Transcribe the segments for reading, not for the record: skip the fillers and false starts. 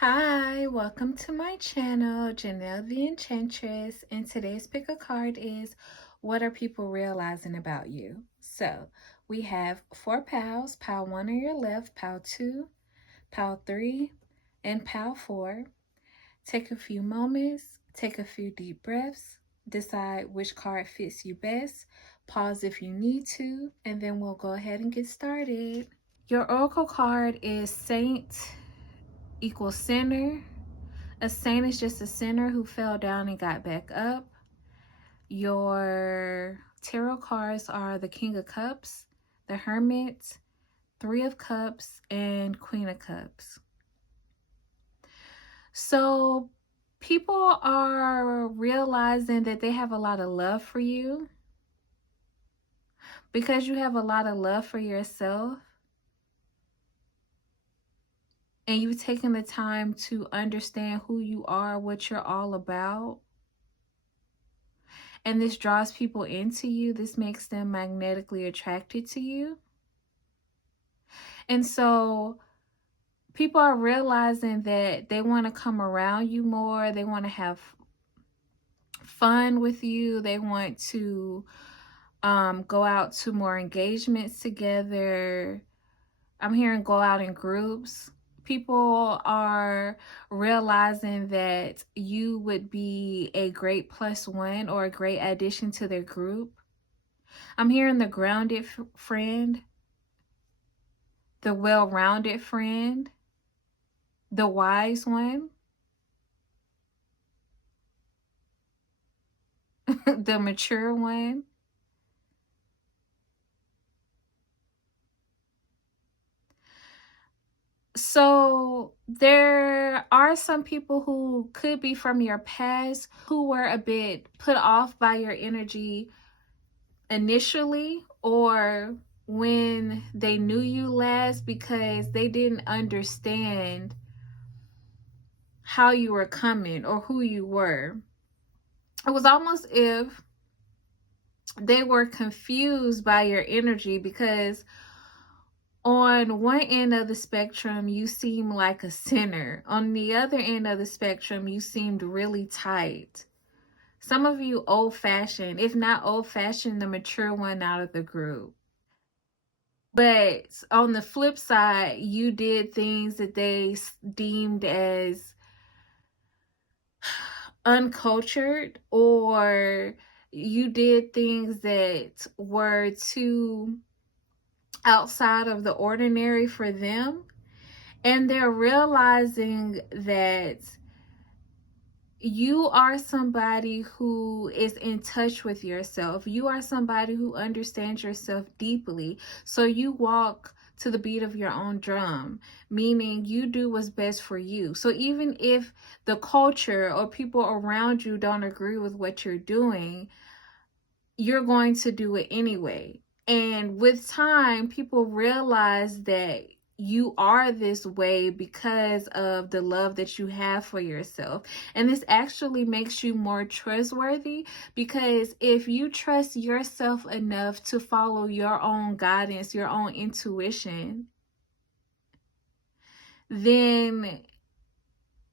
Hi, welcome to my channel, Janelle the Enchantress, and today's pick a card is what are people realizing about you? So we have 4 piles, pile 1 on your left, pile 2, pile 3, and pile 4. Take a few moments, take a few deep breaths, decide which card fits you best, pause if you need to, and then we'll go ahead and get started. Your oracle card is Saint equals sinner. A saint is just a sinner who fell down and got back up. Your tarot cards are the King of Cups, the Hermit, Three of Cups, and Queen of Cups. So people are realizing that they have a lot of love for you because you have a lot of love for yourself. And you've taken the time to understand who you are, what you're all about. And this draws people into you. This makes them magnetically attracted to you. And so people are realizing that they want to come around you more. They want to have fun with you. They want to go out to more engagements together. I'm hearing go out in groups. People are realizing that you would be a great +1 or a great addition to their group. I'm hearing the grounded friend, the well-rounded friend, the wise one, the mature one. So there are some people who could be from your past who were a bit put off by your energy initially, or when they knew you last, because they didn't understand how you were coming or who you were. It was almost if they were confused by your energy, because on one end of the spectrum, you seem like a sinner. On the other end of the spectrum, you seemed really tight. Some of you old-fashioned, if not old-fashioned, the mature one out of the group. But on the flip side, you did things that they deemed as uncultured, or you did things that were too outside of the ordinary for them. And they're realizing that you are somebody who is in touch with yourself. You are somebody who understands yourself deeply. So you walk to the beat of your own drum, meaning you do what's best for you. So even if the culture or people around you don't agree with what you're doing, you're going to do it anyway. And with time, people realize that you are this way because of the love that you have for yourself. And this actually makes you more trustworthy, because if you trust yourself enough to follow your own guidance, your own intuition, then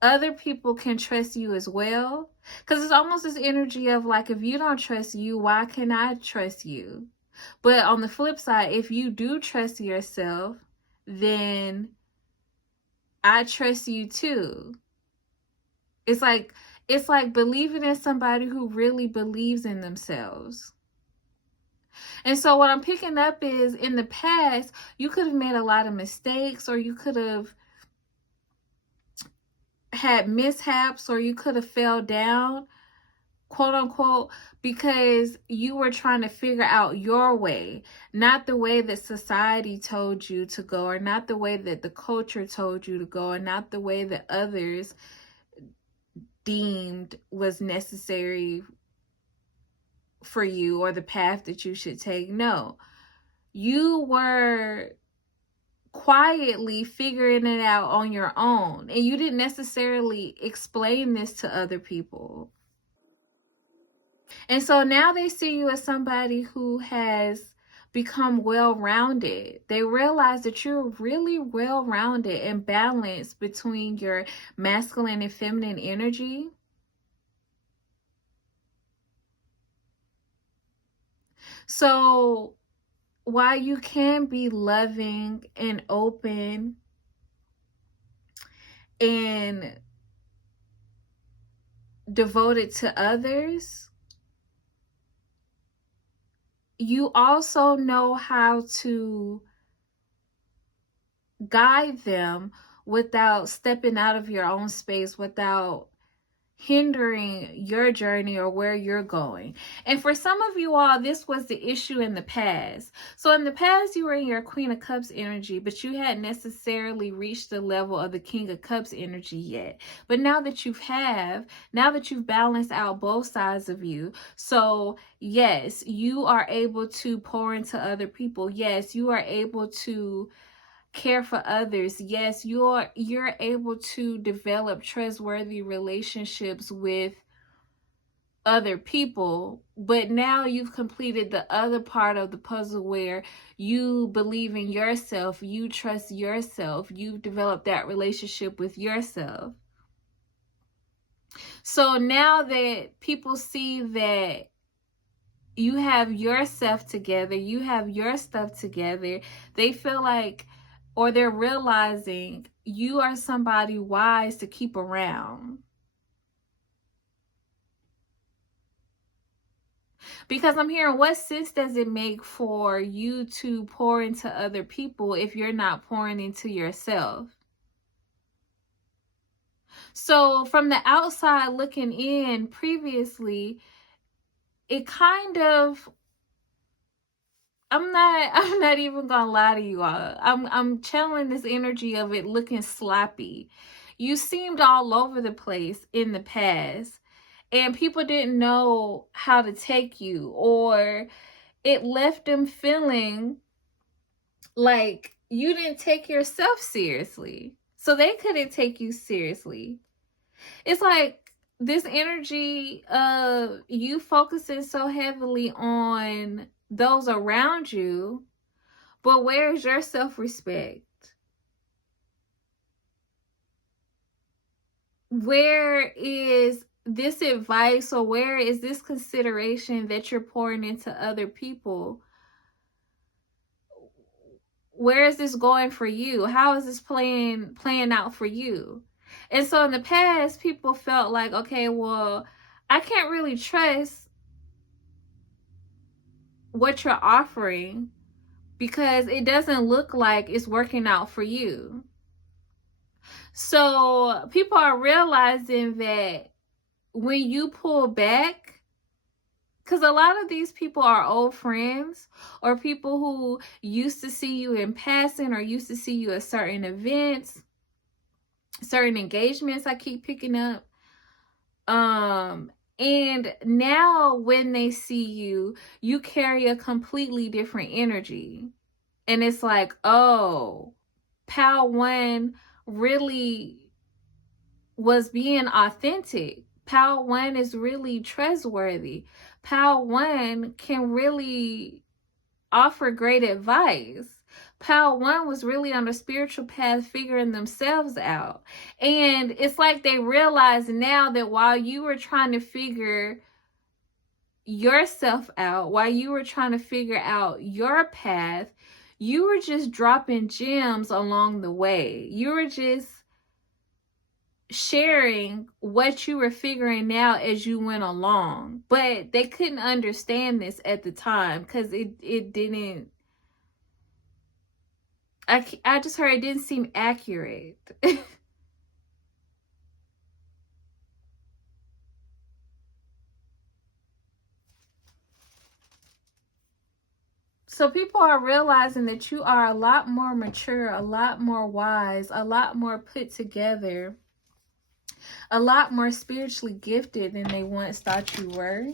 other people can trust you as well. Because it's almost this energy of like, if you don't trust you, why can I trust you? But on the flip side, if you do trust yourself, then I trust you too. It's like believing in somebody who really believes in themselves. And so what I'm picking up is, in the past, you could have made a lot of mistakes, or you could have had mishaps, or you could have fell down, quote unquote, because you were trying to figure out your way, not the way that society told you to go, or not the way that the culture told you to go, or not the way that others deemed was necessary for you, or the path that you should take. No, you were quietly figuring it out on your own, and you didn't necessarily explain this to other people. And so now they see you as somebody who has become well-rounded. They realize that you're really well-rounded and balanced between your masculine and feminine energy. So while you can be loving and open and devoted to others, you also know how to guide them without stepping out of your own space, without hindering your journey or where you're going. And for some of you all, this was the issue in the past. So in the past, you were in your Queen of Cups energy, but you hadn't necessarily reached the level of the King of Cups energy yet. But now that you've balanced out both sides of you, so yes, you are able to pour into other people. Yes, you are able to care for others. Yes, you're able to develop trustworthy relationships with other people, but now you've completed the other part of the puzzle where you believe in yourself, you trust yourself, you've developed that relationship with yourself. So now that people see that you have yourself together, you have your stuff together, they feel like, or they're realizing you are somebody wise to keep around. Because I'm hearing, what sense does it make for you to pour into other people if you're not pouring into yourself? So from the outside looking in previously, it kind of, I'm not even gonna lie to you all. I'm channeling this energy of it looking sloppy. You seemed all over the place in the past, and people didn't know how to take you, or it left them feeling like you didn't take yourself seriously. So they couldn't take you seriously. It's like this energy of you focusing so heavily on those around you, but where's your self-respect? Where is this advice, or where is this consideration that you're pouring into other people? Where is this going for you? How is this playing out for you? And so in the past, people felt like, okay, well, I can't really trust what you're offering because it doesn't look like it's working out for you. So people are realizing that when you pull back, because a lot of these people are old friends or people who used to see you in passing or used to see you at certain events, certain engagements I keep picking up. And now when they see you, you carry a completely different energy. And it's like, oh, Pal One really was being authentic. Pal One is really trustworthy. Pal One can really offer great advice. Pal One was really on a spiritual path figuring themselves out. And it's like they realize now that while you were trying to figure yourself out, while you were trying to figure out your path, you were just dropping gems along the way. You were just sharing what you were figuring out as you went along. But they couldn't understand this at the time because it didn't, I just heard it didn't seem accurate. So people are realizing that you are a lot more mature, a lot more wise, a lot more put together, a lot more spiritually gifted than they once thought you were.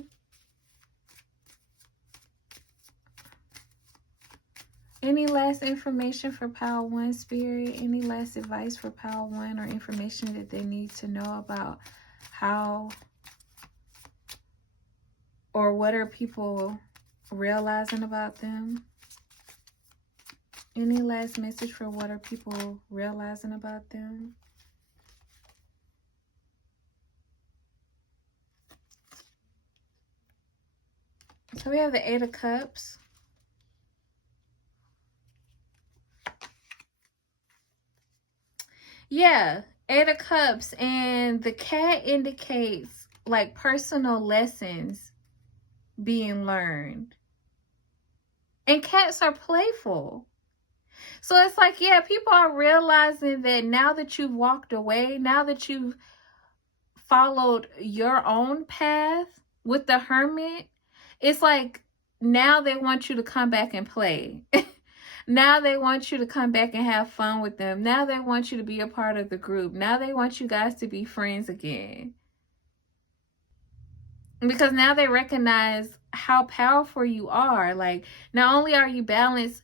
Any last information for Pal One, Spirit? Any last advice for Pal One or information that they need to know about how or what are people realizing about them? Any last message for what are people realizing about them? So we have the Eight of Cups. Yeah, Eight of Cups. And the cat indicates like personal lessons being learned. And cats are playful. So it's like, yeah, people are realizing that now that you've walked away, now that you've followed your own path with the Hermit, it's like now they want you to come back and play. Now they want you to come back and have fun with them. Now they want you to be a part of the group. Now they want you guys to be friends again. Because now they recognize how powerful you are. Like, not only are you balanced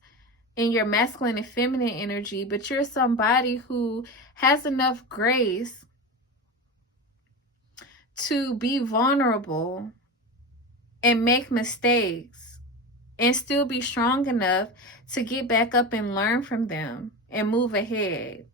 in your masculine and feminine energy, but you're somebody who has enough grace to be vulnerable and make mistakes and still be strong enough to get back up and learn from them and move ahead.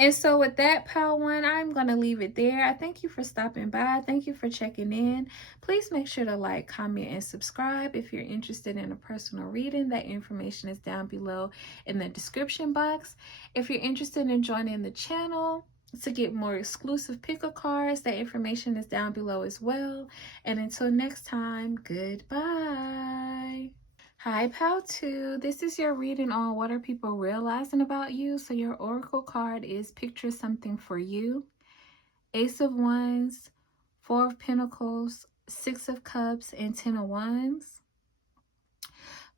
And so with that, Pal One, I'm going to leave it there. I thank you for stopping by. Thank you for checking in. Please make sure to like, comment, and subscribe. If you're interested in a personal reading, that information is down below in the description box. If you're interested in joining the channel to get more exclusive pick-a cards, that information is down below as well. And until next time, goodbye. Hi, Pal 2. This is your reading on what are people realizing about you. So your oracle card is picture something for you. Ace of Wands, Four of Pentacles, Six of Cups, and Ten of Wands.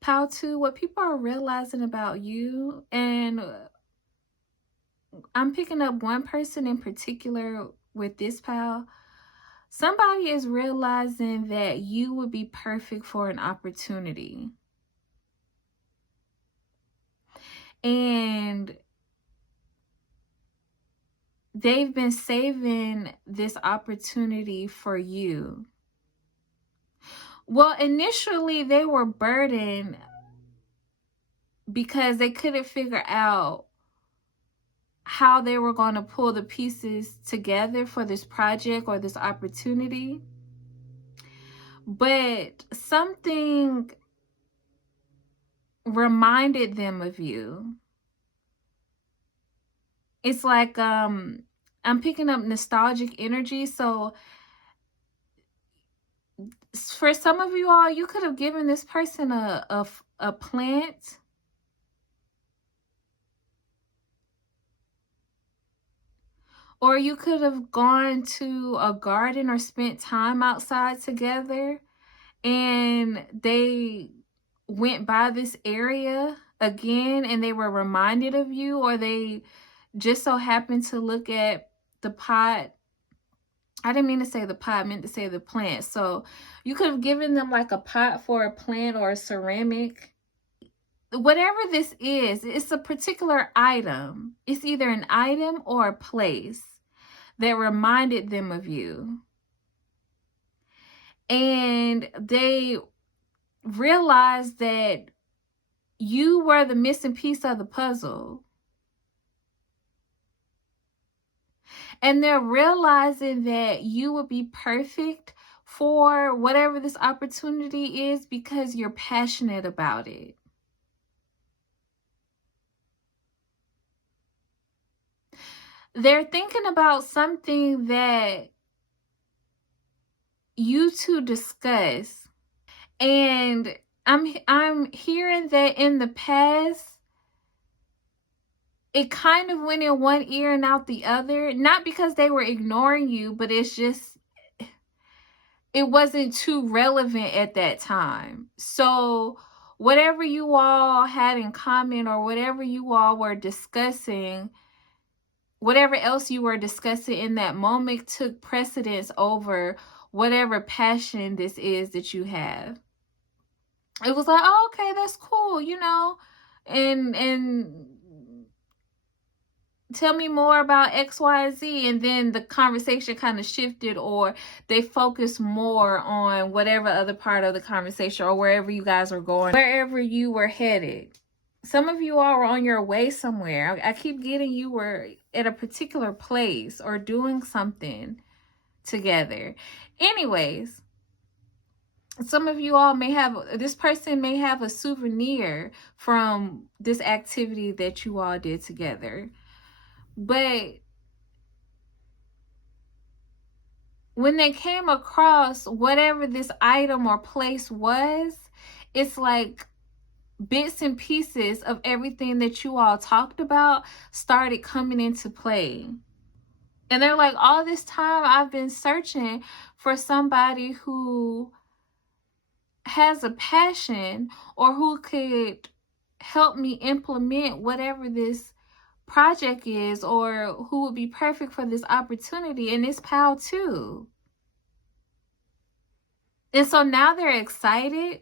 Pal 2, what people are realizing about you, and I'm picking up one person in particular with this, Pal. Somebody is realizing that you would be perfect for an opportunity. And they've been saving this opportunity for you. Well, initially they were burdened because they couldn't figure out how they were going to pull the pieces together for this project or this opportunity. But something reminded them of you. It's like I'm picking up nostalgic energy. So for some of you all, you could have given this person a plant. Or you could have gone to a garden or spent time outside together, and they went by this area again and they were reminded of you, or they just so happened to look at the pot. I didn't mean to say the pot, I meant to say the plant. So you could have given them like a pot for a plant or a ceramic. Whatever this is, it's a particular item. It's either an item or a place that reminded them of you. And they realized that you were the missing piece of the puzzle. And they're realizing that you would be perfect for whatever this opportunity is because you're passionate about it. They're thinking about something that you two discuss. And I'm hearing that in the past, it kind of went in one ear and out the other. Not because they were ignoring you, but it's just, it wasn't too relevant at that time. So whatever you all had in common or whatever you all were discussing, whatever else you were discussing in that moment took precedence over whatever passion this is that you have. It was like, oh, okay, that's cool, you know, and tell me more about XYZ. And then the conversation kind of shifted, or they focused more on whatever other part of the conversation, or wherever you guys are going, wherever you were headed. Some of you all were on your way somewhere. I keep getting you were at a particular place or doing something together. Anyways, some of you all may have, this person may have a souvenir from this activity that you all did together. But when they came across whatever this item or place was, it's like bits and pieces of everything that you all talked about started coming into play. And they're like, all this time I've been searching for somebody who has a passion or who could help me implement whatever this project is, or who would be perfect for this opportunity, and it's pal too. And so now they're excited,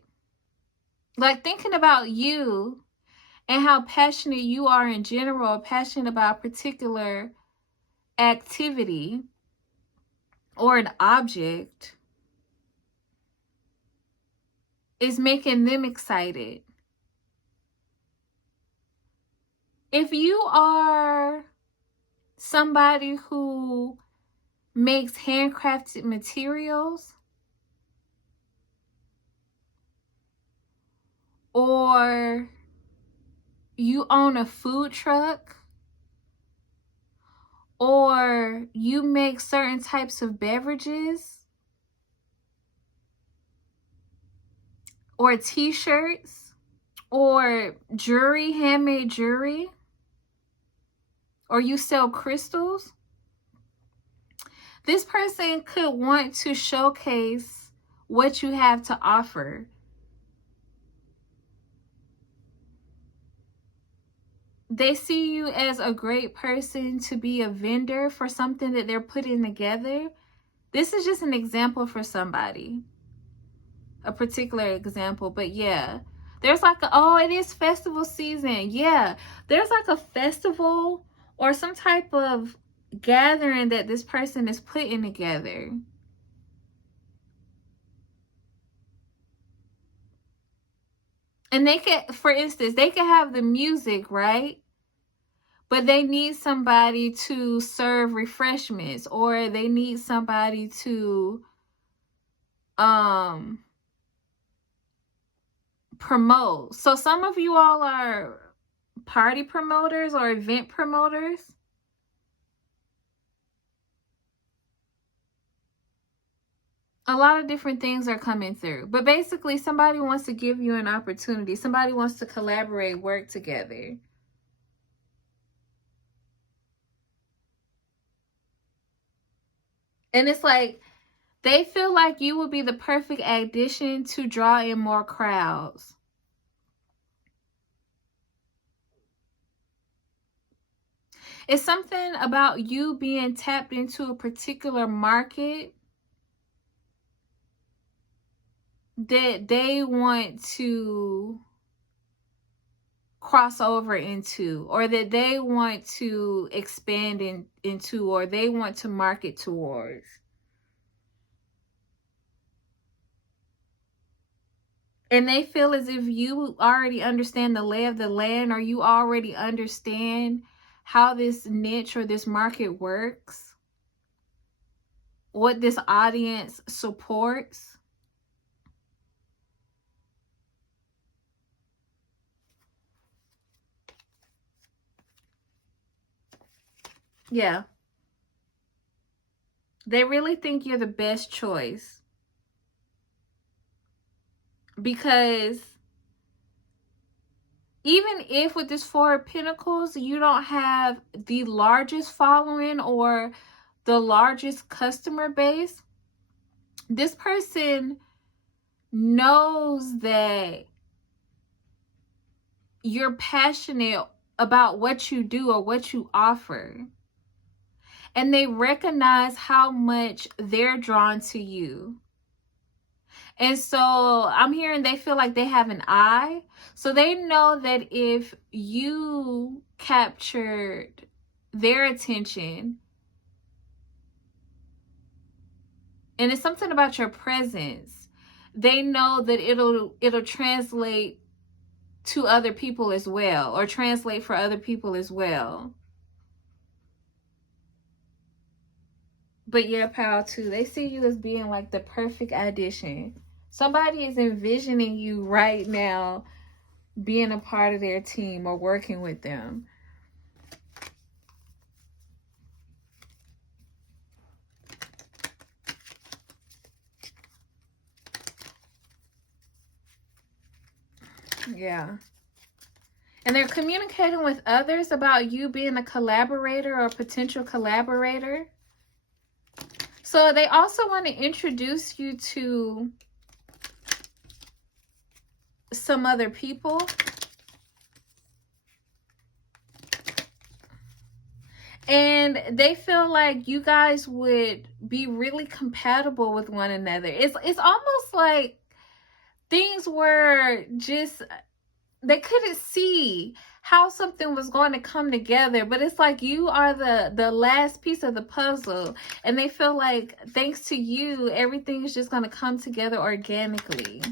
like thinking about you and how passionate you are in general, passionate about a particular activity or an object, is making them excited. If you are somebody who makes handcrafted materials, or you own a food truck, or you make certain types of beverages, or t-shirts, or jewelry, handmade jewelry, or you sell crystals, this person could want to showcase what you have to offer. They see you as a great person to be a vendor for something that they're putting together. This is just an example for somebody, a particular example. But yeah, there's like it is festival season. Yeah, there's like a festival or some type of gathering that this person is putting together. And they could, for instance, they could have the music, right? But they need somebody to serve refreshments, or they need somebody to promote. So some of you all are party promoters or event promoters. A lot of different things are coming through. But basically, somebody wants to give you an opportunity. Somebody wants to collaborate, work together. And it's like, they feel like you would be the perfect addition to draw in more crowds. It's something about you being tapped into a particular market that they want to cross over into, or that they want to expand into, or they want to market towards. And they feel as if you already understand the lay of the land, or you already understand how this niche or this market works, what this audience supports. Yeah. They really think you're the best choice. Because even if with this Four of Pentacles, you don't have the largest following or the largest customer base, this person knows that you're passionate about what you do or what you offer. And they recognize how much they're drawn to you. And so I'm hearing they feel like they have an eye. So they know that if you captured their attention. And it's something about your presence. They know that it'll translate to other people as well, or translate for other people as well. But yeah, Pal too, they see you as being like the perfect addition. Somebody is envisioning you right now being a part of their team or working with them. Yeah. And they're communicating with others about you being a collaborator or a potential collaborator. So they also want to introduce you to some other people. And they feel like you guys would be really compatible with one another. It's almost like things were just, they couldn't see how something was going to come together, but it's like you are the last piece of the puzzle, and they feel like thanks to you, everything is just going to come together organically.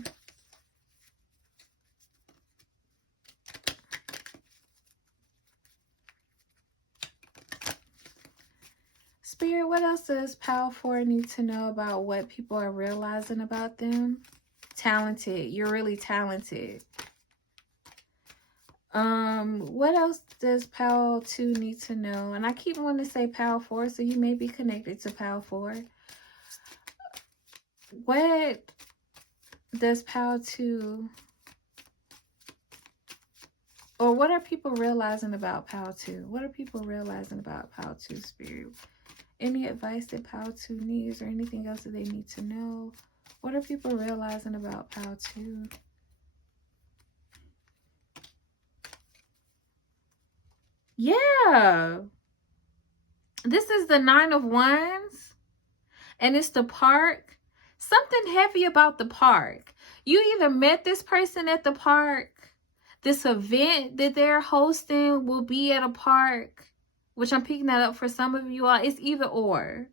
Spirit, what else does Power 4 need to know about what people are realizing about them? Talented. You're really talented. What else does Power 2 need to know? And I keep wanting to say Power 4, so you may be connected to Power 4. What does Power 2, or what are people realizing about Power 2? What are people realizing about Power 2, Spirit? Any advice that Power 2 needs, or anything else that they need to know? What are people realizing about Power 2? Yeah. This is the 9 of Wands. And it's the park. Something heavy about the park. You either met this person at the park. This event that they're hosting will be at a park. Which I'm picking that up for some of you all. It's either or.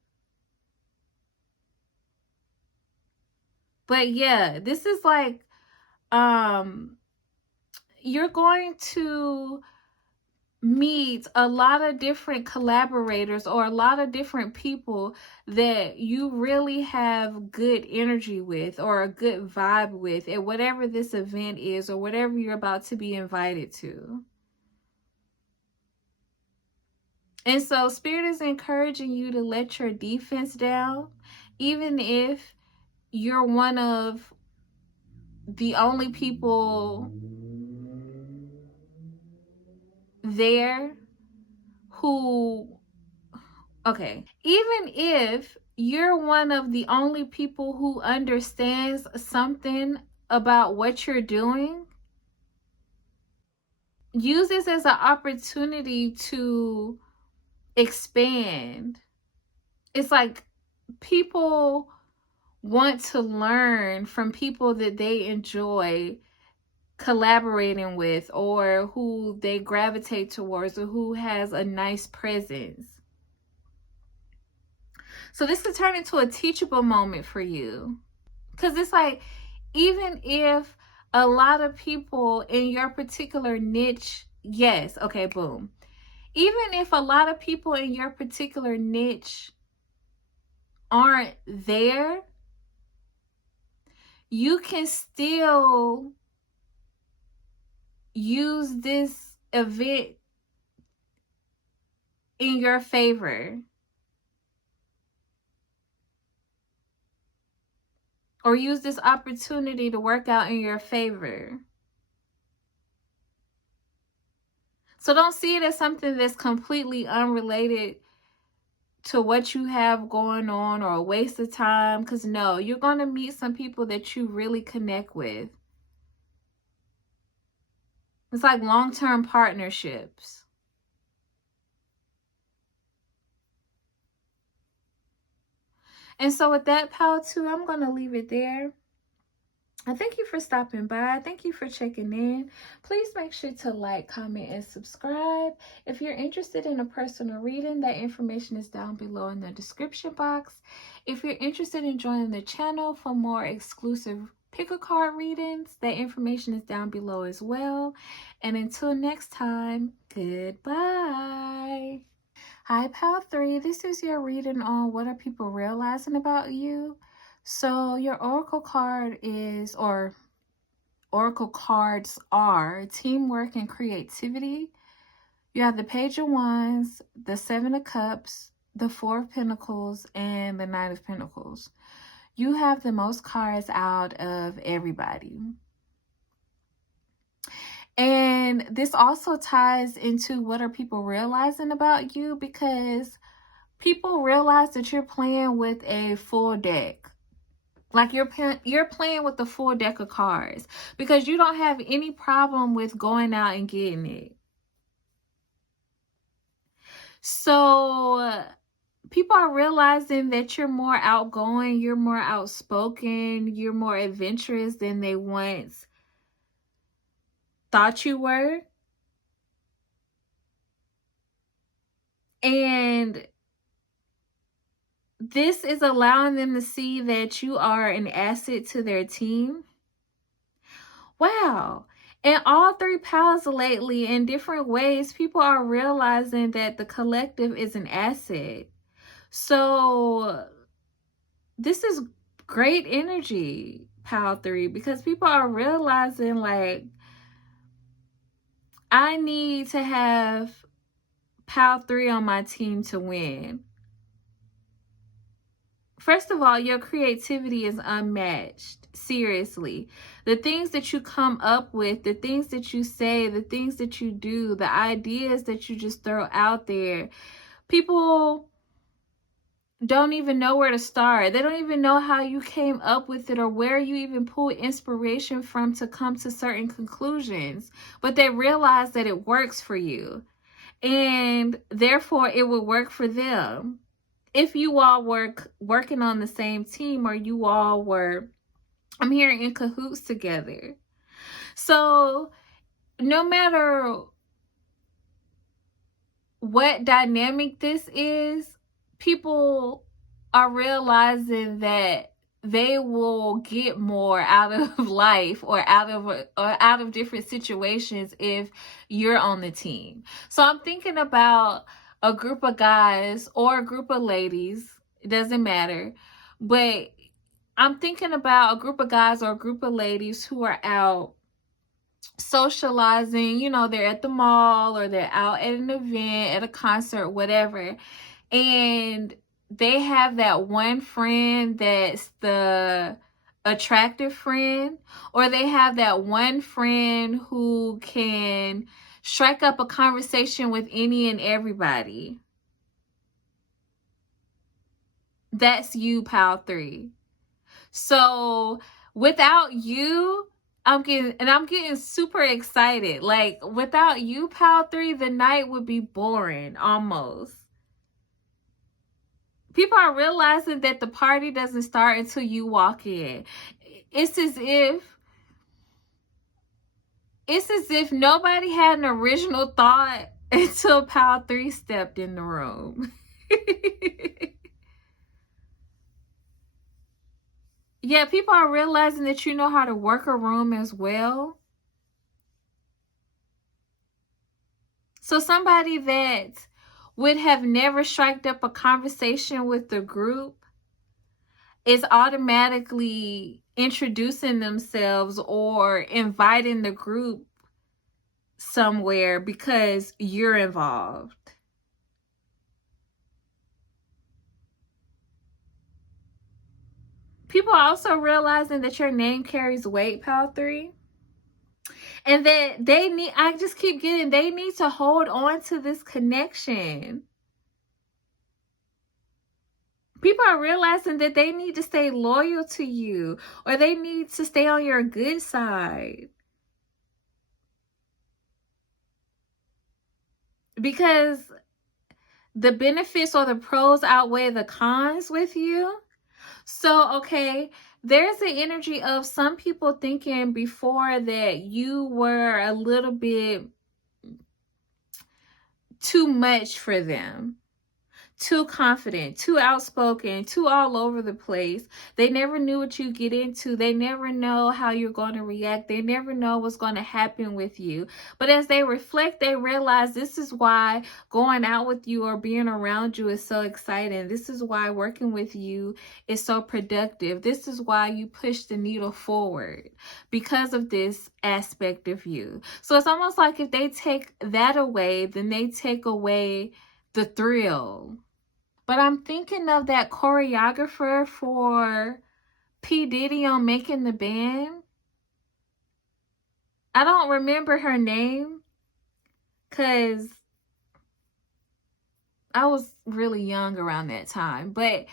But yeah, this is like, you're going to meet a lot of different collaborators or a lot of different people that you really have good energy with or a good vibe with at whatever this event is or whatever you're about to be invited to. And so Spirit is encouraging you to let your defense down, even if you're one of the only people there who, okay, even if you're one of the only people who understands something about what you're doing, use this as an opportunity to expand. It's like people want to learn from people that they enjoy collaborating with, or who they gravitate towards, or who has a nice presence. So this could turn into a teachable moment for you. Because it's like, even if a lot of people in your particular niche, yes, okay, boom. Even if a lot of people in your particular niche aren't there, you can still use this event in your favor. Or use this opportunity to work out in your favor. So don't see it as something that's completely unrelated to what you have going on or a waste of time. Because no, you're going to meet some people that you really connect with. It's like long-term partnerships. And so with that, Power 2, I'm going to leave it there. And thank you for stopping by. Thank you for checking in. Please make sure to like, comment, and subscribe. If you're interested in a personal reading, that information is down below in the description box. If you're interested in joining the channel for more exclusive pick-a-card readings, that information is down below as well. And until next time, goodbye. Hi, Pal 3. This is your reading on what are people realizing about you. So your oracle card is, or oracle cards are, teamwork and creativity. You have the Page of Wands, the Seven of Cups, the Four of Pentacles, and the Knight of Pentacles. You have the most cards out of everybody. And this also ties into what are people realizing about you, because people realize that you're playing with a full deck. Like you're playing with the full deck of cards, because you don't have any problem with going out and getting it. So people are realizing that you're more outgoing, you're more outspoken, you're more adventurous than they once thought you were. And this is allowing them to see that you are an asset to their team. Wow. And all three pals lately, in different ways, people are realizing that the collective is an asset. So this is great energy, pal 3, because people are realizing, like, I need to have pal 3 on my team to win. First of all, your creativity is unmatched. Seriously. The things that you come up with, the things that you say, the things that you do, the ideas that you just throw out there, people don't even know where to start. They don't even know how you came up with it or where you even pull inspiration from to come to certain conclusions. But they realize that it works for you. And therefore, it will work for them. If you all were working on the same team, or you all were, I'm hearing, in cahoots together. So no matter what dynamic this is, people are realizing that they will get more out of life, or out of different situations, if you're on the team. So I'm thinking about a group of guys or a group of ladies, it doesn't matter, but I'm thinking about a group of guys or a group of ladies who are out socializing. You know, they're at the mall, or they're out at an event, at a concert, whatever, and they have that one friend that's the attractive friend, or they have that one friend who can strike up a conversation with any and everybody. That's you, pal 3. So without you, I'm getting super excited. Like, without you, pal 3, the night would be boring almost. People are realizing that the party doesn't start until you walk in. It's as if nobody had an original thought until pal 3 stepped in the room. Yeah, people are realizing that you know how to work a room as well. So somebody that would have never striked up a conversation with the group is automatically introducing themselves or inviting the group somewhere because you're involved. People are also realizing that your name carries weight, pal 3. And that I just keep getting, they need to hold on to this connection. People are realizing that they need to stay loyal to you, or they need to stay on your good side. Because the benefits or the pros outweigh the cons with you. So, okay, there's the energy of some people thinking before that you were a little bit too much for them. Too confident, too outspoken, too all over the place. They never knew what you get into. They never know how you're going to react. They never know what's going to happen with you. But as they reflect, they realize this is why going out with you or being around you is so exciting. This is why working with you is so productive. This is why you push the needle forward, because of this aspect of you. So it's almost like if they take that away, then they take away the thrill. But I'm thinking of that choreographer for P. Diddy on Making the Band. I don't remember her name because I was really young around that time. But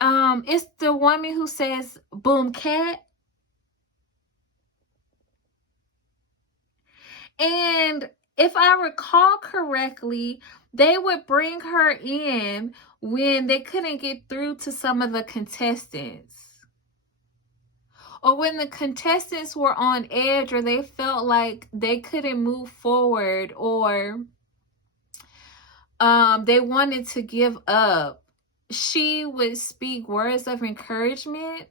it's the woman who says Boom Cat. And if I recall correctly, they would bring her in when they couldn't get through to some of the contestants, or when the contestants were on edge, or they felt like they couldn't move forward, or they wanted to give up. She would speak words of encouragement.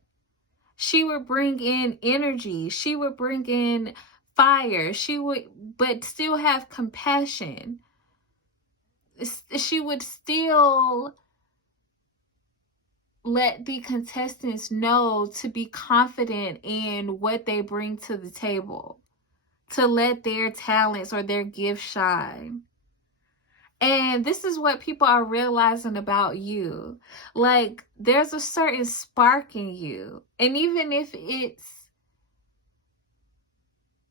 She would bring in energy. She would bring in fire. She would, but still have compassion. She would still let the contestants know to be confident in what they bring to the table, to let their talents or their gifts shine. And this is what people are realizing about you. Like, there's a certain spark in you. And even if it's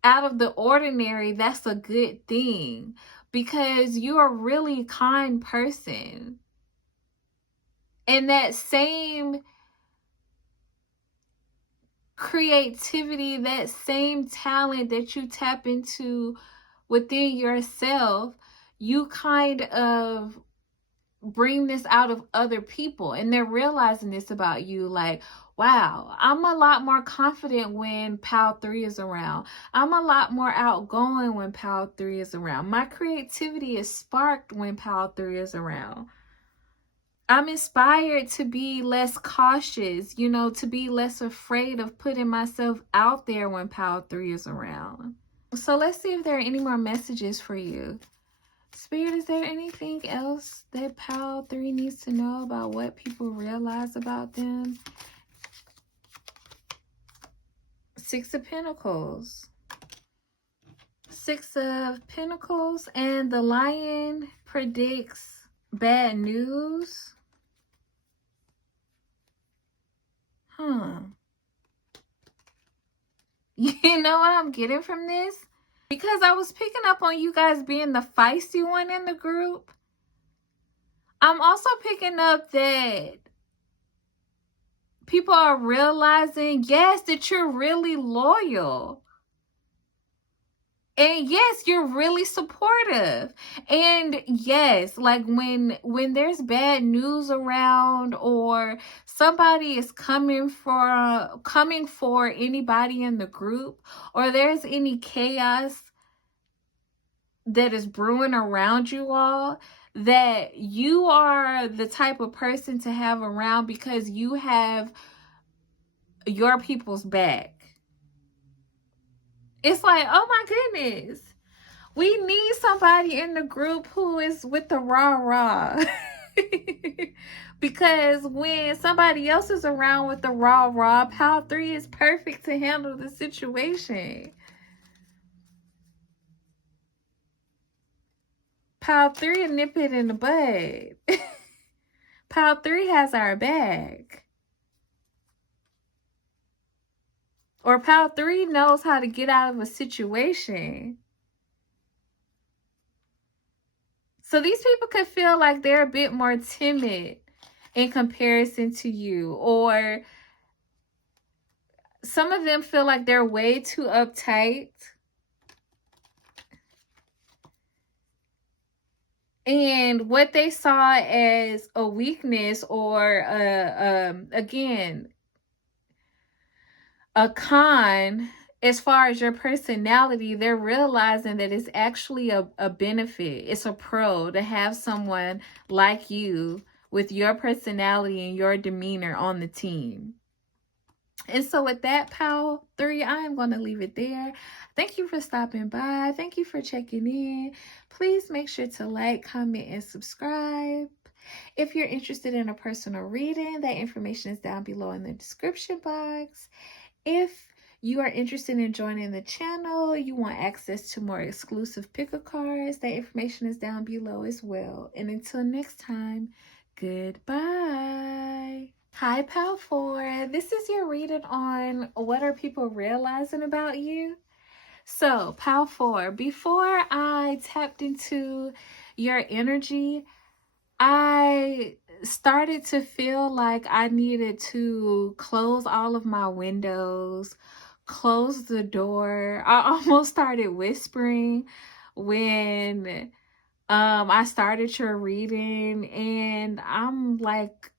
out of the ordinary, that's a good thing, because you're a really kind person. And that same creativity, that same talent that you tap into within yourself, you kind of bring this out of other people, and they're realizing this about you. Like, wow, I'm a lot more confident when Pal 3 is around. I'm a lot more outgoing when Pal 3 is around. My creativity is sparked when Pal 3 is around. I'm inspired to be less cautious, to be less afraid of putting myself out there when Pal 3 is around. So let's see if there are any more messages for you. Spirit, is there anything else that Pal 3 needs to know about what people realize about them? Six of Pentacles. Six of Pentacles, and the Lion predicts bad news. You know what I'm getting from this? Because I was picking up on you guys being the feisty one in the group. I'm also picking up that people are realizing, yes, that you're really loyal. And yes, you're really supportive. And yes, like when there's bad news around, or somebody is coming for anybody in the group, or there's any chaos that is brewing around you all, that you are the type of person to have around, because you have your people's back. It's like, oh my goodness, we need somebody in the group who is with the rah-rah. Because when somebody else is around with the rah-rah, Pal 3 is perfect to handle the situation. Pal 3 will nip it in the bud. Pal 3 has our back. Or Pal 3 knows how to get out of a situation. So these people could feel like they're a bit more timid in comparison to you. Or some of them feel like they're way too uptight. And what they saw as a weakness, or again, A con, as far as your personality, they're realizing that it's actually a benefit. It's a pro to have someone like you with your personality and your demeanor on the team. And so with that, Pal 3, I am going to leave it there. Thank you for stopping by. Thank you for checking in. Please make sure to like, comment, and subscribe. If you're interested in a personal reading, that information is down below in the description box. If you are interested in joining the channel, you want access to more exclusive picker cards, that information is down below as well. And until next time, goodbye. Hi, Pal 4. This is your reading on what are people realizing about you. So, Pal 4, before I tapped into your energy, I started to feel like I needed to close all of my windows, close the door. I almost started whispering when I started your reading, and I'm like,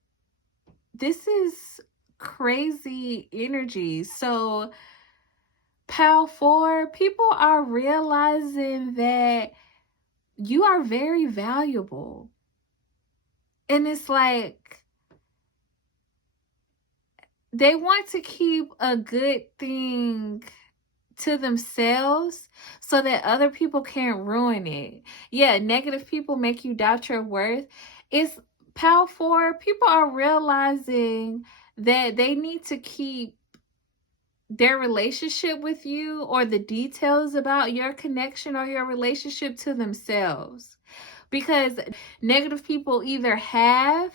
this is crazy energy. So, Pal 4, people are realizing that you are very valuable. And it's like they want to keep a good thing to themselves so that other people can't ruin it. Yeah, negative people make you doubt your worth. It's Pal 4, people are realizing that they need to keep their relationship with you or the details about your connection or your relationship to themselves. Because negative people either have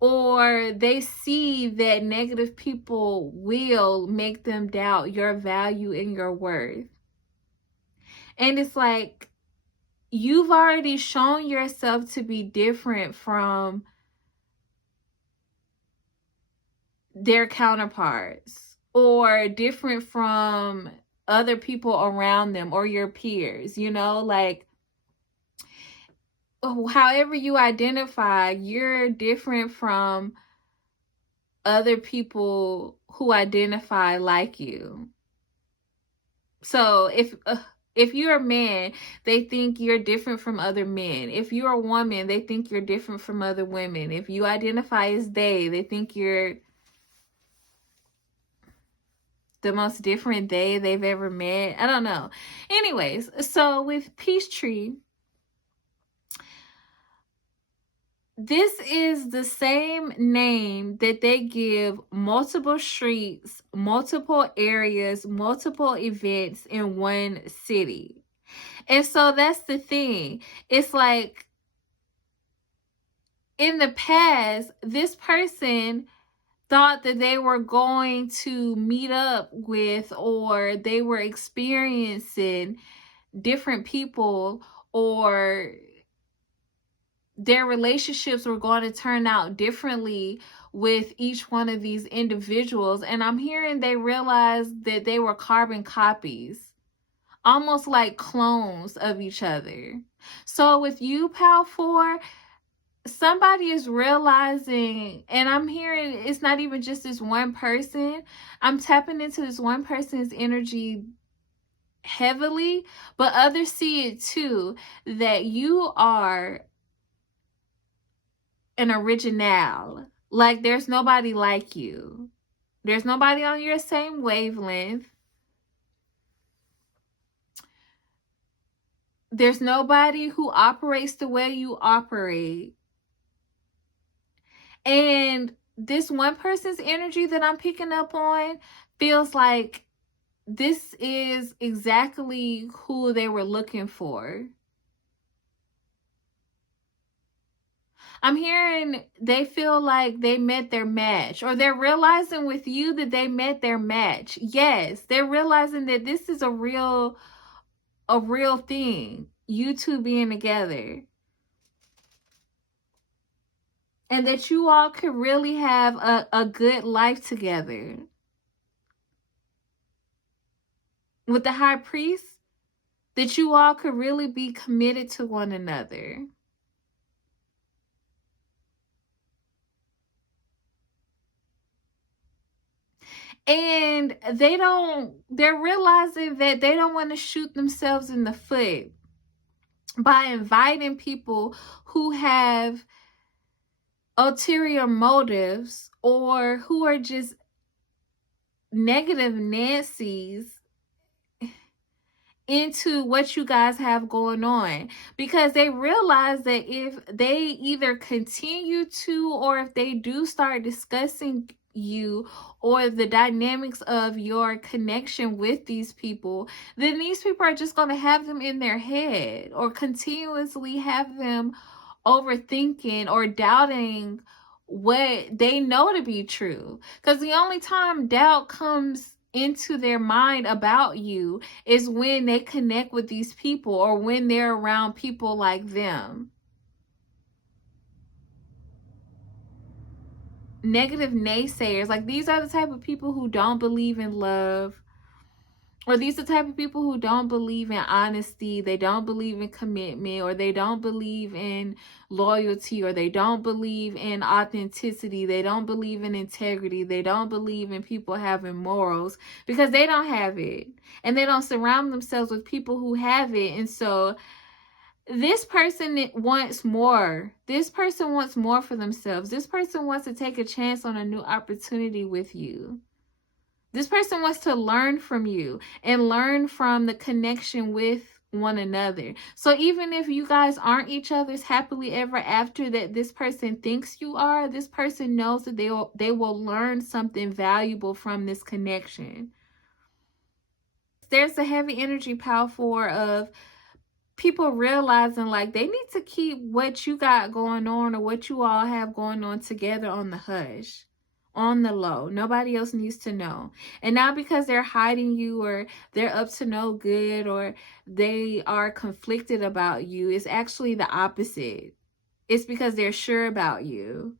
or they see that negative people will make them doubt your value and your worth. And it's like, you've already shown yourself to be different from their counterparts or different from other people around them or your peers, you know, like however you identify, you're different from other people who identify like you. So if you're a man, they think you're different from other men. If you're a woman, they think you're different from other women. If you identify as they think you're the most different they've ever met. I don't know. Anyways, so with Peachtree, this is the same name that they give multiple streets, multiple areas, multiple events in one city. And so that's the thing. It's like in the past, this person thought that they were going to meet up with or they were experiencing different people or their relationships were going to turn out differently with each one of these individuals. And I'm hearing they realized that they were carbon copies, almost like clones of each other. So with you, Pal 4, somebody is realizing, and I'm hearing it's not even just this one person. I'm tapping into this one person's energy heavily, but others see it too, that you are an original. Like there's nobody like you. There's nobody on your same wavelength. There's nobody who operates the way you operate. And this one person's energy that I'm picking up on feels like this is exactly who they were looking for. I'm hearing they feel like they met their match, or they're realizing with you that they met their match. Yes, they're realizing that this is a real thing. You two being together. And that you all could really have a good life together. With the high priest, that you all could really be committed to one another. And they're realizing that they don't want to shoot themselves in the foot by inviting people who have ulterior motives or who are just negative Nancy's into what you guys have going on, because they realize that if they either continue to, or if they do start discussing you or the dynamics of your connection with these people, then these people are just going to have them in their head or continuously have them overthinking or doubting what they know to be true. Because the only time doubt comes into their mind about you is when they connect with these people or when they're around people like them. Negative naysayers, like these are the type of people who don't believe in love, or these are the type of people who don't believe in honesty, they don't believe in commitment, or they don't believe in loyalty, or they don't believe in authenticity, they don't believe in integrity, they don't believe in people having morals, because they don't have it. And they don't surround themselves with people who have it. And so this person wants more. This person wants more for themselves. This person wants to take a chance on a new opportunity with you. This person wants to learn from you and learn from the connection with one another. So even if you guys aren't each other's happily ever after that this person thinks you are, this person knows that they will learn something valuable from this connection. There's a heavy energy pile for of people realizing like they need to keep what you got going on or what you all have going on together on the hush, on the low. Nobody else needs to know. And not because they're hiding you or they're up to no good or they are conflicted about you. It's actually the opposite. It's because they're sure about you.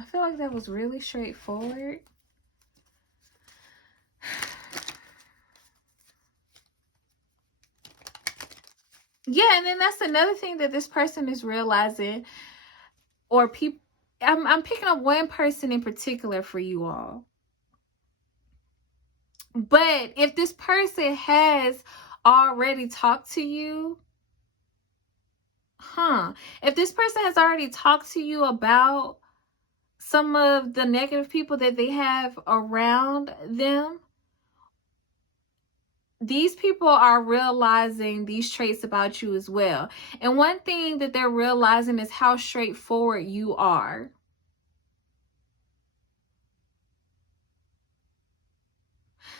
I feel like that was really straightforward. Yeah, and then that's another thing that this person is realizing, or people. I'm picking up one person in particular for you all. But if this person has already talked to you, if this person has already talked to you about some of the negative people that they have around them, these people are realizing these traits about you as well. And one thing that they're realizing is how straightforward you are.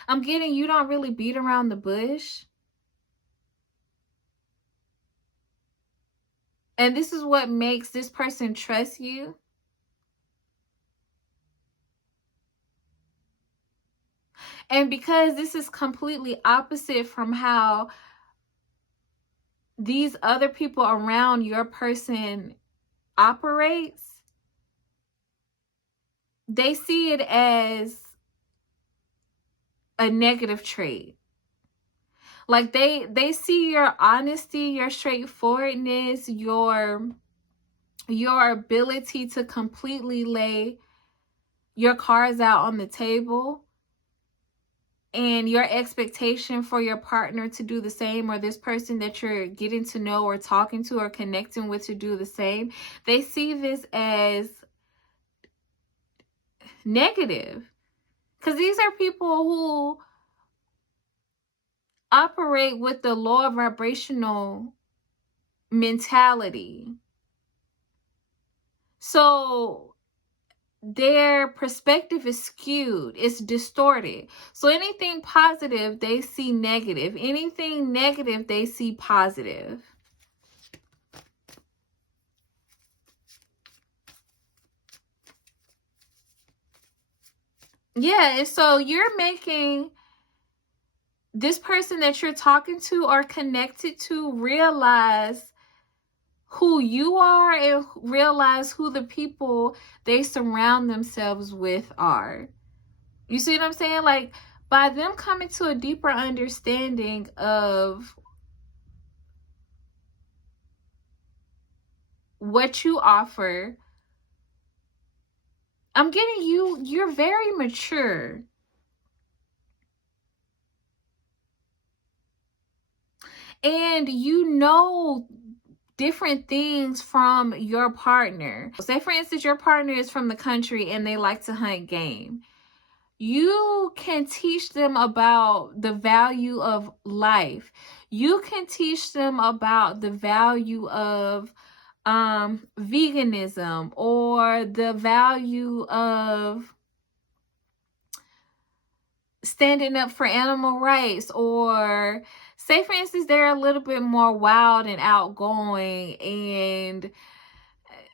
I'm getting you don't really beat around the bush. And this is what makes this person trust you. And because this is completely opposite from how these other people around your person operates, they see it as a negative trait. Like they see your honesty, your straightforwardness, your ability to completely lay your cards out on the table, and your expectation for your partner to do the same, or this person that you're getting to know or talking to or connecting with to do the same. They see this as negative, because these are people who operate with the lower vibrational mentality. So their perspective is skewed, it's distorted. So anything positive, they see negative. Anything negative, they see positive. Yeah, and so you're making this person that you're talking to or connected to realize who you are and realize who the people they surround themselves with are. You see what I'm saying? Like, by them coming to a deeper understanding of what you offer. I'm getting you're very mature. And you know different things from your partner. Say, for instance, your partner is from the country and they like to hunt game. You can teach them about the value of life. You can teach them about the value of veganism, or the value of standing up for animal rights, or say, for instance, they're a little bit more wild and outgoing and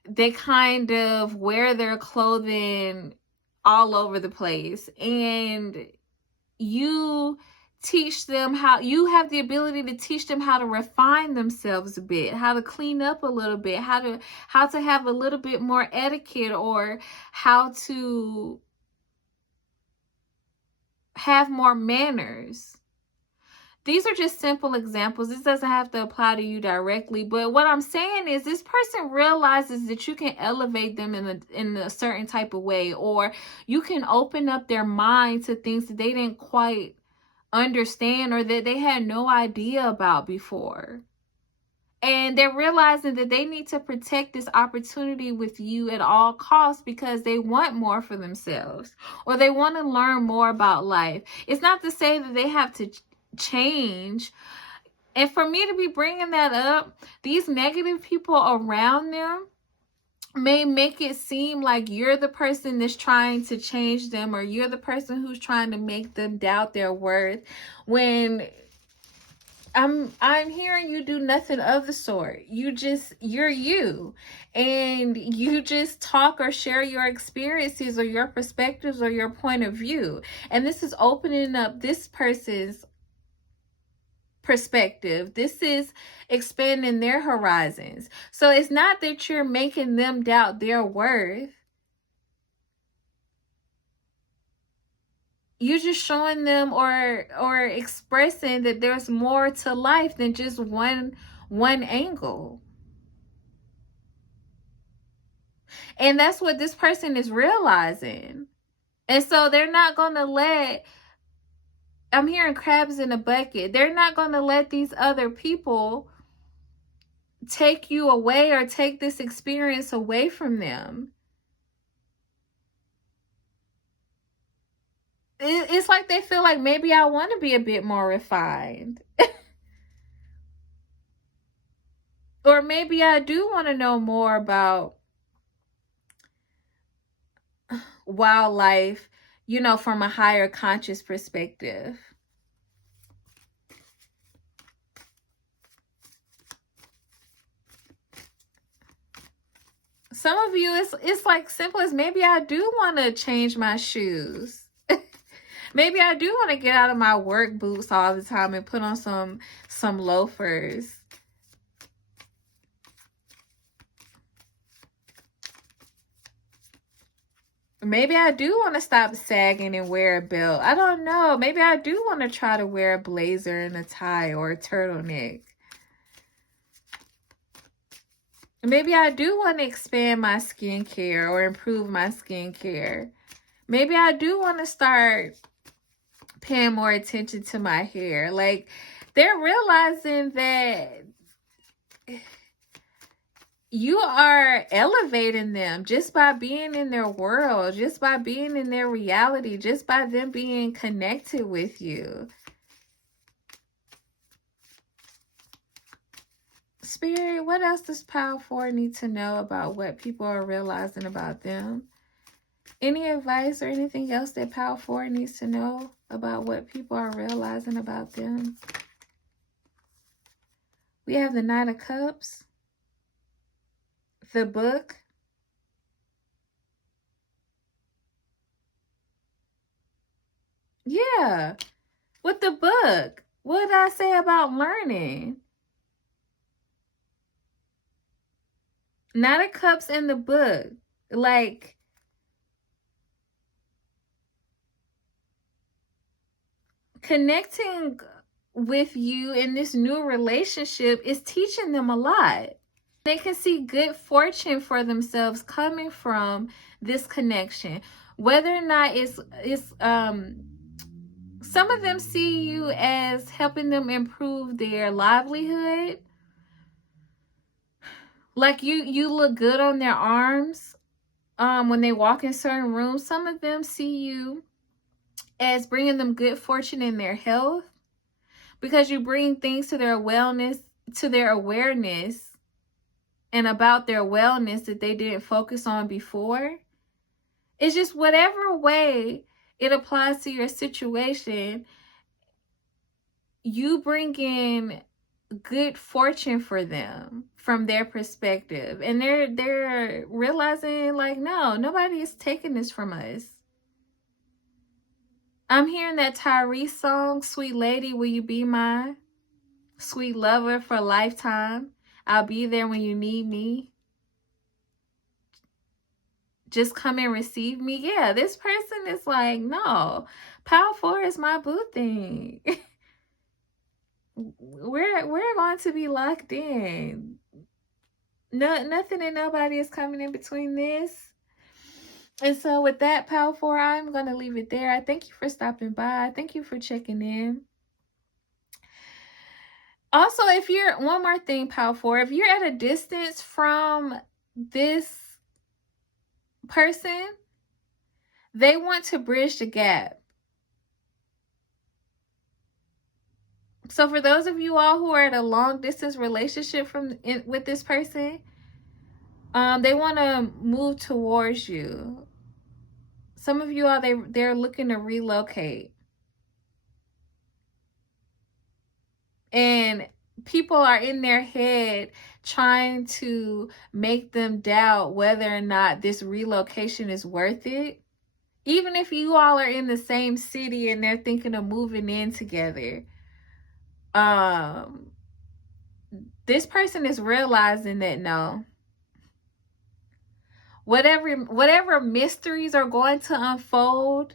they kind of wear their clothing all over the place, and you teach them how, you have the ability to teach them how to refine themselves a bit, how to clean up a little bit, how to have a little bit more etiquette, or how to have more manners. These are just simple examples. This doesn't have to apply to you directly, but what I'm saying is this person realizes that you can elevate them in a certain type of way, or you can open up their mind to things that they didn't quite understand or that they had no idea about before. And they're realizing that they need to protect this opportunity with you at all costs because they want more for themselves, or they want to learn more about life. It's not to say that they have to change. And for me to be bringing that up, these negative people around them may make it seem like you're the person that's trying to change them, or you're the person who's trying to make them doubt their worth, when I'm hearing you do nothing of the sort. You're you, and you just talk or share your experiences or your perspectives or your point of view, and this is opening up this person's perspective. This is expanding their horizons. So it's not that you're making them doubt their worth. You're just showing them or expressing that there's more to life than just one angle. And that's what this person is realizing. And so they're not going to let, I'm hearing crabs in a bucket. They're not going to let these other people take you away or take this experience away from them. It's like they feel like maybe I want to be a bit more refined. Or maybe I do want to know more about wildlife, from a higher conscious perspective. Some of you, it's like simple as maybe I do want to change my shoes. Maybe I do want to get out of my work boots all the time and put on some loafers. Maybe I do want to stop sagging and wear a belt. I don't know. Maybe I do want to try to wear a blazer and a tie or a turtleneck. Maybe I do want to expand my skincare or improve my skincare. Maybe I do want to start paying more attention to my hair. Like, they're realizing that you are elevating them just by being in their world, just by being in their reality, just by them being connected with you. Spirit, what else does Power 4 need to know about what people are realizing about them? Any advice or anything else that Power 4 needs to know about what people are realizing about them? We have the Knight of Cups, the Book, yeah, with the Book. What did I say about learning? Knight of Cups and the Book. Like, connecting with you in this new relationship is teaching them a lot. They can see good fortune for themselves coming from this connection. Whether or not it's some of them see you as helping them improve their livelihood. Like you look good on their arms when they walk in certain rooms. Some of them see you as bringing them good fortune in their health, because you bring things to their wellness, to their awareness, and about their wellness that they didn't focus on before. It's just whatever way it applies to your situation, you bring in good fortune for them from their perspective, and they're realizing like, no, nobody is taking this from us. I'm hearing that Tyrese song, Sweet Lady, Will You Be Mine? Sweet lover for a lifetime. I'll be there when you need me. Just come and receive me. Yeah, this person is like, no, Power 4 is my boo thing. we're going to be locked in. No, nothing and nobody is coming in between this. And so with that, Power 4, I'm going to leave it there. I thank you for stopping by. Thank you for checking in. Also, if you're, one more thing, Power 4, if you're at a distance from this person, they want to bridge the gap. So for those of you all who are at a long distance relationship with this person, they want to move towards you. Some of you all, they're looking to relocate. And people are in their head trying to make them doubt whether or not this relocation is worth it. Even if you all are in the same city and they're thinking of moving in together, this person is realizing that no, whatever mysteries are going to unfold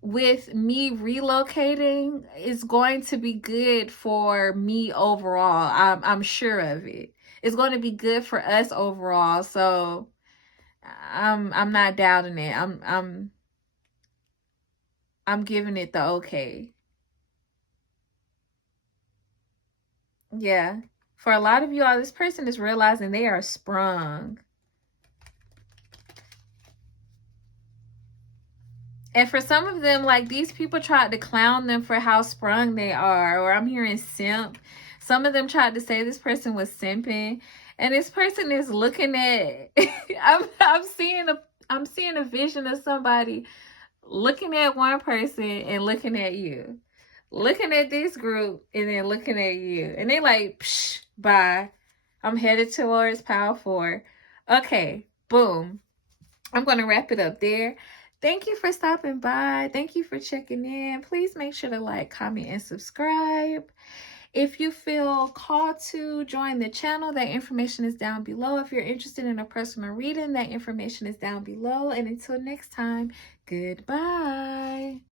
with me relocating is going to be good for me overall. I'm sure of it. It's going to be good for us overall. So I'm not doubting it. I'm giving it the okay. Yeah. For a lot of y'all, this person is realizing they are sprung. And for some of them, like, these people tried to clown them for how sprung they are. Or I'm hearing simp. Some of them tried to say this person was simping. And this person is looking at I'm seeing a vision of somebody looking at one person and looking at you. Looking at this group and then looking at you. And they like, psh, bye. I'm headed towards Power 4. Okay, boom. I'm going to wrap it up there. Thank you for stopping by. Thank you for checking in. Please make sure to like, comment, and subscribe. If you feel called to join the channel, that information is down below. If you're interested in a personal reading, that information is down below. And until next time, goodbye.